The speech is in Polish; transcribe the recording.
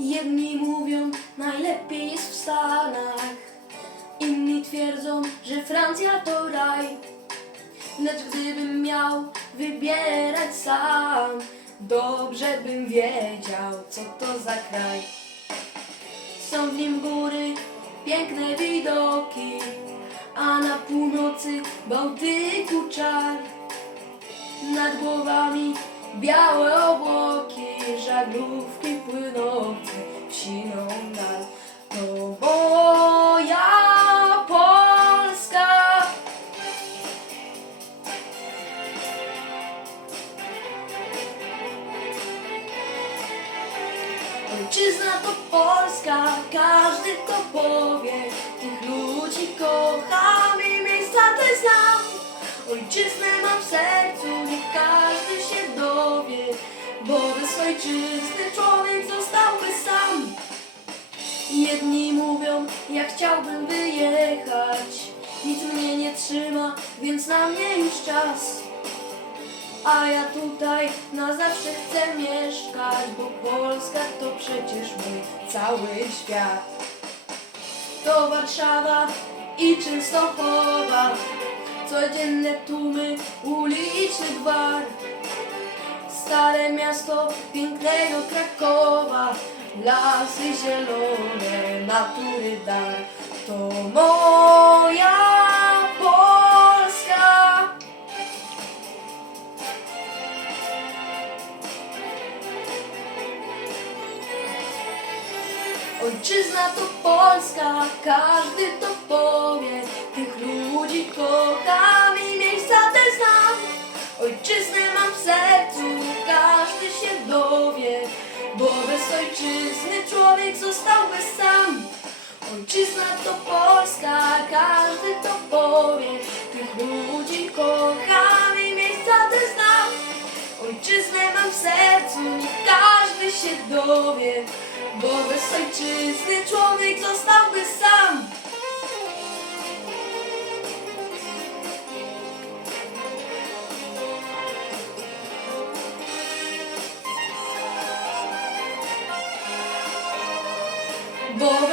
Jedni mówią, najlepiej jest w Stanach. Inni twierdzą, że Francja to raj. Lecz gdybym miał wybierać sam, dobrze bym wiedział, co to za kraj. Są w nim góry, piękne widoki, a na północy Bałtyku czar. Nad głowami białe obłoki, żaglówki płynące w siną dal. To moja Polska. Ojczyzna to Polska, każdy to powie. Tych ludzi kocham i miejsca te znam. Ojczyznę mam w sercu, niech każdy się ojczyzny człowiek zostałby sam. Jedni mówią, ja chciałbym wyjechać, nic mnie nie trzyma, więc na mnie już czas. A ja tutaj na zawsze chcę mieszkać, bo Polska to przecież mój cały świat. To Warszawa i Częstochowa, codzienne tłumy ulicznych gwar. Stare miasto pięknego Krakowa, lasy zielone, natury dar. To moja Polska. Ojczyzna to Polska, każdy to powie. Tych ludzi kocham ojczyzny człowiek zostałby sam. Ojczyzna to Polska, każdy to powie. Tych ludzi kocham i miejsca te znam. Ojczyznę mam w sercu, każdy się dowie, bo bez ojczyzny człowiek Bo